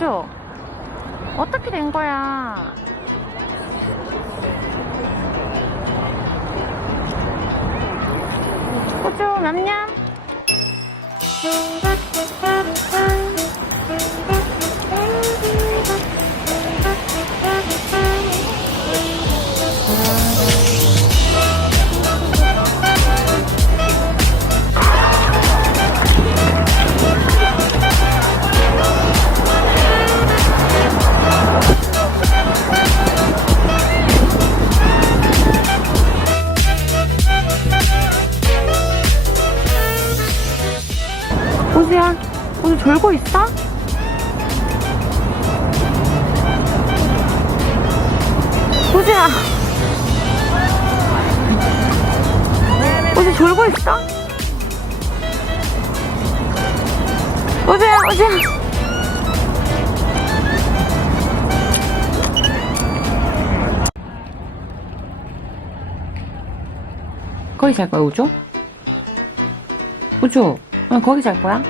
우주 어떻게 된 거야? 우주 냠냠 우주야 우주 졸고 있어? 우주야 우주 졸고 있어? 우주야 우주야 거기 잘 거야 우주? 우주 어, 거기 잘 거야?